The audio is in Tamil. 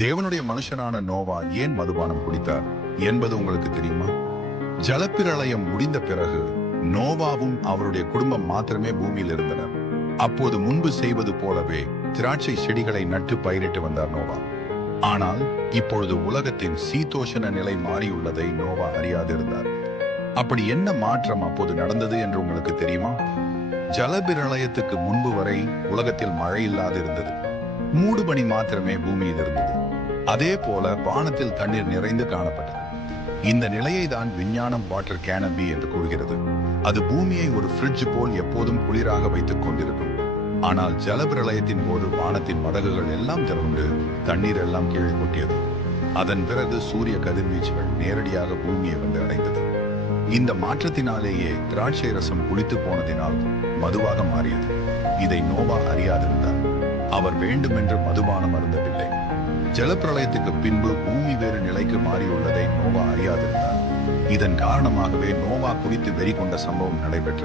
தேவனுடைய மனுஷனான நோவா ஏன் மதுபானம் குடித்தார் என்பது உங்களுக்கு தெரியுமா? ஜலப்பிரளயம் முடிந்த பிறகு நோவாவும் அவருடைய குடும்பம் மாத்திரமே பூமியில் இருந்தனர். அப்போது முன்பு செய்வது போலவே திராட்சை செடிகளை நட்டு பயிரிட்டு வந்தார் நோவா. ஆனால் இப்பொழுது உலகத்தின் சீதோஷண நிலை மாறியுள்ளதை நோவா அறியாதிருந்தார். அப்படி என்ன மாற்றம் அப்போது நடந்தது என்று உங்களுக்கு தெரியுமா? ஜலப்பிரளயத்துக்கு முன்பு வரை உலகத்தில் மழை இல்லாது இருந்தது. மூடுபனி மாத்திரமே பூமியில் இருந்தது. அதே போல வானத்தில் தண்ணீர் நிறைந்து காணப்பட்டது. இந்த நிலையை தான் விஞ்ஞானம் வாட்டர் கேனபி என்று கூறுகிறது. அது பூமியை ஒரு ஃப்ரிட்ஜ் போல் எப்போதும் குளிராக வைத்துக் கொண்டிருக்கும். ஆனால் ஜலப்பிரளயத்தின் போது வானத்தின் மதகுகள் எல்லாம் திறந்து தண்ணீர் எல்லாம் கீழே கொட்டியது. அதன் பிறகு சூரிய கதிர்வீச்சுகள் நேரடியாக பூமியை வந்து அடைந்தது. இந்த மாற்றத்தினாலேயே திராட்சை ரசம் புளித்து போனதினால் மதுவாக மாறியது. இதை நோவா அறியாதிருந்தார். அவர் வேண்டுமென்று மதுபானம் அருந்தவில்லை. ஜலப்பிரளயத்துக்கு பின்பு பூமி வேறு நிலைக்கு மாறியுள்ளதை நோவா அறியாதிருந்தார். இதன் காரணமாகவே நோவா குடித்து வெறி கொண்ட சம்பவம் நடைபெற்றது.